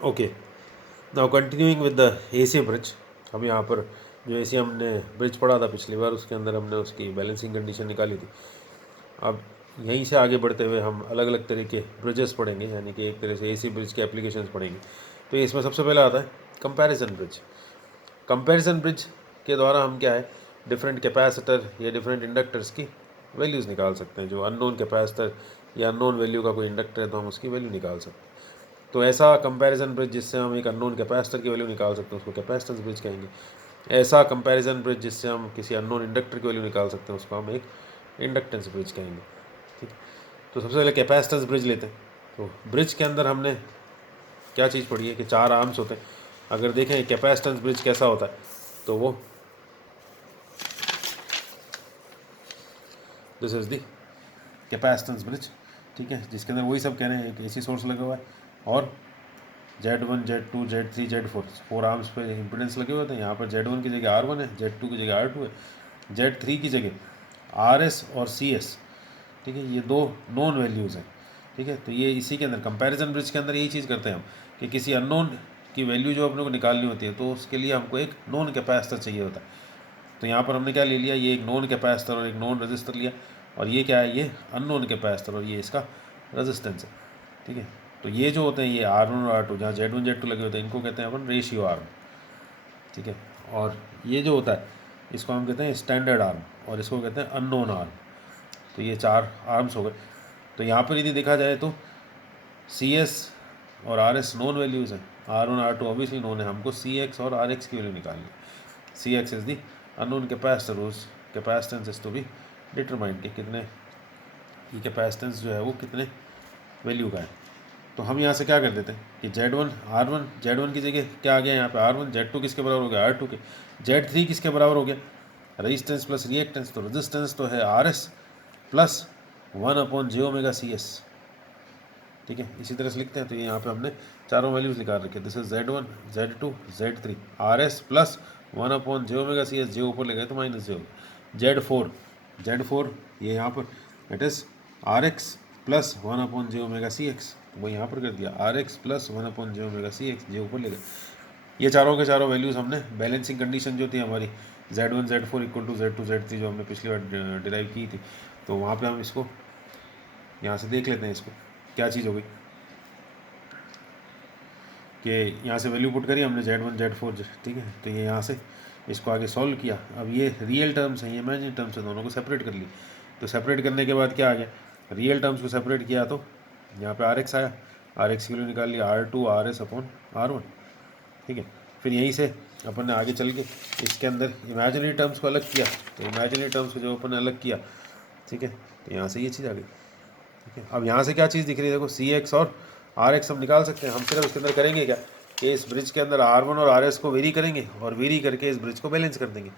Okay, now continuing with the AC bridge. हम यहाँ पर जो एसी हमने ब्रिज पढ़ा था पिछली बार, उसके अंदर हमने उसकी बैलेंसिंग कंडीशन निकाली थी। अब यहीं से आगे बढ़ते हुए हम अलग अलग तरह के ब्रिजेस पढ़ेंगे, यानी कि एक तरह से एसी ब्रिज के एप्लीकेशंस पढ़ेंगे। तो इसमें सबसे पहला आता है कंपैरिजन ब्रिज। कंपैरिजन ब्रिज के द्वारा हम क्या है, डिफरेंट कैपेसिटर या डिफरेंट इंडक्टर्स की वैल्यूज़ निकाल सकते हैं। जो अननोन कैपेसिटर या अननोन वैल्यू का कोई इंडक्टर है तो हम उसकी वैल्यू निकाल सकते हैं। तो ऐसा कंपैरिजन ब्रिज जिससे हम एक अननोन कैपेसिटर की वैल्यू निकाल सकते हैं उसको कैपेसिटेंस ब्रिज कहेंगे। ऐसा कंपैरिजन ब्रिज जिससे हम किसी अननोन इंडक्टर की वैल्यू निकाल सकते हैं उसको हम एक इंडक्टेंस ब्रिज कहेंगे। ठीक है, तो सबसे पहले कैपेसिटेंस ब्रिज लेते हैं। तो ब्रिज के अंदर हमने क्या चीज़ पढ़ी है कि 4 आर्म्स होते हैं। अगर देखें कैपेसिटेंस ब्रिज कैसा होता है तो वो this is the capacitance bridge. ठीक है, जिसके अंदर वही सब कह रहे हैं, एक एसी सोर्स लगा हुआ है और Z1, Z2, Z3, Z4 4 arms पे इम्पिडेंस लगे हुए थे। यहाँ पर Z1 की जगह R1 है, Z2 की जगह R2 है, Z3 की जगह RS और CS। ठीक है, ये दो नॉन वैल्यूज़ हैं। ठीक है, तो ये इसी के अंदर कंपैरिजन ब्रिज के अंदर यही चीज़ करते हैं हम कि किसी अननोन की वैल्यू जो अपने को निकालनी होती है तो उसके लिए हमको एक नॉन कैपेसिटर चाहिए होता है। तो यहाँ पर हमने क्या ले लिया, ये एक नॉन कैपेसिटर और एक नॉन रजिस्टर लिया, और ये क्या है, ये अननोन कैपेसिटर और ये इसका रजिस्टेंस है। ठीक है, तो ये जो होते हैं ये R1 और R2, जहाँ Z1 Z2 लगे होते हैं इनको कहते हैं अपन रेशियो आर्म। ठीक है, और ये जो होता है इसको हम कहते हैं स्टैंडर्ड आर्म और इसको कहते हैं अननोन आर्म। तो ये 4 आर्म्स हो गए। तो यहाँ पर यदि देखा जाए तो CS और RS नॉन वैल्यूज़ हैं, R1 R2 ऑब्वियसली नॉन है, हमको CX और RX की वैल्यू निकालनी है। CX is the unknown capacitor, उस capacitance is to be determined कि कितने ये कैपेसिटेंस जो है वो कितने वैल्यू का है। तो हम यहाँ से क्या कर देते हैं कि Z1 R1, Z1 की जगह क्या आ गया यहाँ पे R1, Z2 किसके बराबर हो गया R2 के, Z3 किसके बराबर हो गया रजिस्टेंस प्लस रिएक्टेंस। तो रजिस्टेंस तो है RS प्लस 1/j⍵CS। ठीक है, इसी तरह से लिखते हैं। तो ये यहाँ पे हमने चारों वैल्यूज निकाल रखे, this is Z1, Z2, Z3, RS plus 1/j⍵CS, जे ऊपर ले गए तो माइनस जे हो गया। Z4 ये यहाँ पर it is RX plus 1/j⍵CX, तो वो यहाँ पर कर दिया RX प्लस 1/j⍵CX, जे ऊपर ले गए। ये चारों के चारों वैल्यूज़ हमने बैलेंसिंग कंडीशन जो थी हमारी Z1 Z4 equal to Z2 Z3 जो हमने पिछली बार डिराइव की थी, तो वहाँ पे हम इसको यहाँ से देख लेते हैं। इसको क्या चीज़ हो गई कि यहाँ से वैल्यू पुट करी हमने Z1 Z4। ठीक है, तो ये यहाँ से इसको आगे सॉल्व किया। अब ये रियल टर्म्स हैं, ये इमेजिनरी टर्म्स हैं, दोनों को सेपरेट कर ली। तो सेपरेट करने के बाद क्या आ गया, रियल टर्म्स को सेपरेट किया तो यहाँ पे RX आया, RX की वैल्यू निकाल लिया R2 RS अपॉन R1। ठीक है, फिर यहीं से अपन ने आगे चल के इसके अंदर इमेजिनरी टर्म्स को अलग किया। तो इमेजिनरी टर्म्स को जो अपन ने अलग किया, ठीक है, तो यहाँ से ये चीज़ आ गई। ठीक है, अब यहाँ से क्या चीज़ दिख रही है, देखो CX और RX हम निकाल सकते हैं। हम सिर्फ इसके अंदर करेंगे क्या कि इस ब्रिज के अंदर R1 और RS को वेरी करेंगे और वेरी करके इस ब्रिज को बैलेंस कर देंगे।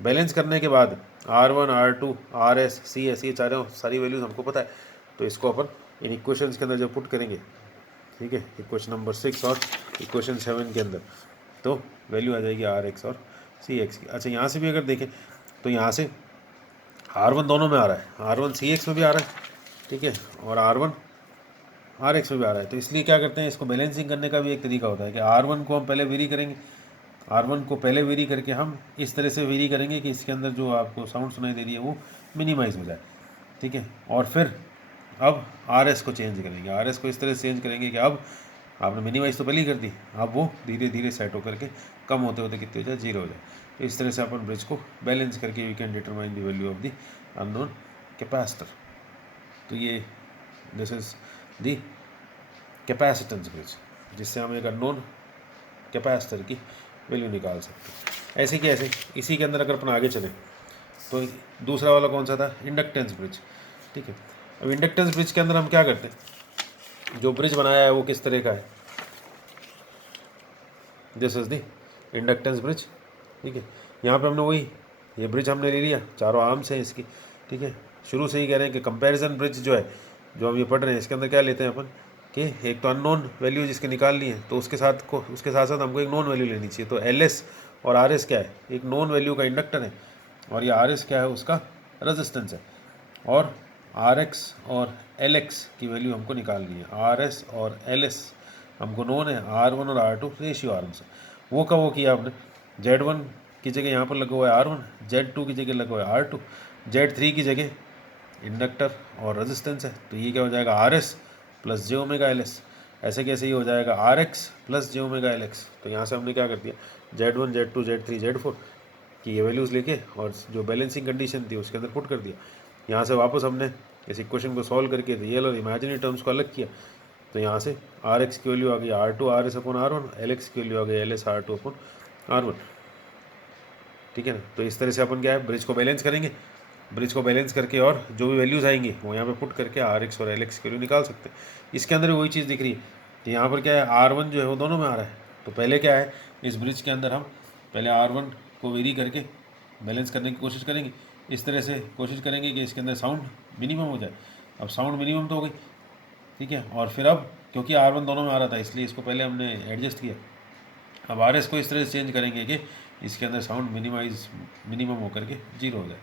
बैलेंस करने के बाद R1 R2 RS CS ये चारों सारी वैल्यूज़ हमको पता है, तो इसको अपन इन इक्वेशंस के अंदर जब पुट करेंगे, ठीक है, इक्वेशन नंबर 6 और इक्वेशन 7 के अंदर, तो वैल्यू आ जाएगी RX और CX की। अच्छा, यहाँ से भी अगर देखें तो यहाँ से R1 दोनों में आ रहा है, R1 CX में भी आ रहा है, ठीक है, और R1 RX में भी आ रहा है। तो इसलिए क्या करते हैं, इसको बैलेंसिंग करने का भी एक तरीका होता है कि R1 को हम पहले वेरी करेंगे, R1 को पहले वेरी करके हम इस तरह से वेरी करेंगे कि इसके अंदर जो आपको साउंड सुनाई दे रही है वो मिनिमाइज़ हो जाए। ठीक है, और फिर अब RS को चेंज करेंगे, RS को इस तरह से चेंज करेंगे कि अब आपने मिनिमाइज़ तो पहले ही कर दी, अब वो धीरे धीरे सेट होकर के कम होते होते कितनी हो जाए, 0 हो जाए। तो इस तरह से अपन ब्रिज को बैलेंस करके we can determine the value of the unknown capacitor. तो ये this is the capacitance bridge, जिससे हम एक अननोन कैपेसिटर की वैल्यू निकाल सकते हैं। ऐसे कि ऐसे इसी के अंदर अगर अपन आगे चलें तो दूसरा वाला कौन सा था, इंडक्टेंस ब्रिज। ठीक है, अब इंडक्टेंस ब्रिज के अंदर हम क्या करते हैं, जो ब्रिज बनाया है वो किस तरह का है, this is the inductance bridge. ठीक है, यहाँ पे हमने वही ये ब्रिज हमने ले लिया, चारों आर्म्स हैं इसकी। ठीक है, शुरू से ही कह रहे हैं कि कंपैरिजन ब्रिज जो है, जो हम ये पढ़ रहे हैं, इसके अंदर क्या लेते हैं अपन कि एक तो अननोन वैल्यू जिसके निकालनी है, तो उसके साथ साथ हमको एक नॉन वैल्यू लेनी चाहिए। तो LS और RS क्या है, एक नॉन वैल्यू का इंडक्टर है, और ये RS क्या है, उसका रजिस्टेंस है। और RX और LX की वैल्यू हमको निकालनी है, RS और LS हमको नोन है R1 और R2 रेशियो R1 से, वो का वो किया आपने। Z1 की जगह यहाँ पर लगा हुआ है R1, Z2 की जगह लगा हुआ है R2, Z3 की जगह इंडक्टर और रेजिस्टेंस है, तो ये क्या हो जाएगा RS प्लस जे ओमेगा एल एस। ऐसे कैसे ही हो जाएगा RX प्लस जे ओमेगा एल एक्स। तो यहाँ से हमने क्या कर दिया, Z1 Z2 Z3 Z4 की ये वैल्यूज़ लेके और जो बैलेंसिंग कंडीशन थी उसके अंदर पुट कर दिया। यहाँ से वापस हमने इस इक्वेशन को सॉल्व करके रियल और इमेजिनरी टर्म्स को अलग किया, तो यहाँ से RX की वैल्यू आ गई R2 RS upon R1, LX की वैल्यू आ गई LS R2 अपॉन R1। ठीक है ना। तो इस तरह से अपन क्या है, ब्रिज को बैलेंस करेंगे, ब्रिज को बैलेंस करके और जो भी वैल्यूज़ आएंगी वो यहाँ पे पुट करके RX और LX की वैल्यू निकाल सकते हैं। इसके अंदर वही चीज़ दिख रही है कि यहाँ पर क्या है, R1 जो है वो दोनों में आ रहा है। तो पहले क्या है, इस ब्रिज के अंदर हम पहले R1 को वेरी करके बैलेंस करने की कोशिश करेंगे, इस तरह से कोशिश करेंगे कि इसके अंदर साउंड मिनिमम हो जाए। अब साउंड मिनिमम तो हो गई, ठीक है। और फिर अब क्योंकि R1 दोनों में आ रहा था इसलिए इसको पहले हमने एडजस्ट किया। अब RS को इस तरह से चेंज करेंगे कि इसके अंदर साउंड मिनिमम होकर के 0 हो जाए,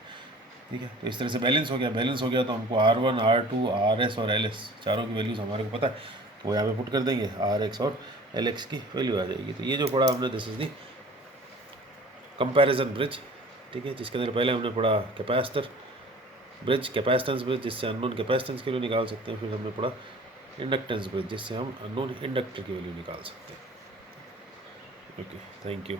ठीक है। तो इस तरह से बैलेंस हो गया। बैलेंस हो गया तो हमको R1 R2 RS और LS चारों की वैल्यूज़ हमारे को पता है, तो वो यहाँ पे पुट कर देंगे, RX और LX की वैल्यू आ जाएगी। तो ये जो पढ़ा हमने, this is the comparison bridge, ठीक है, जिसके अंदर पहले हमने पढ़ा कैपेसिटर ब्रिज, कैपेसिटेंस ब्रिज जिससे अननोन कैपेसिटेंस की वैल्यू निकाल सकते हैं। फिर हमने पढ़ा इंडक्टेंस ब्रिज जिससे हम अननोन इंडक्टर की वैल्यू निकाल सकते हैं। Okay, thank you.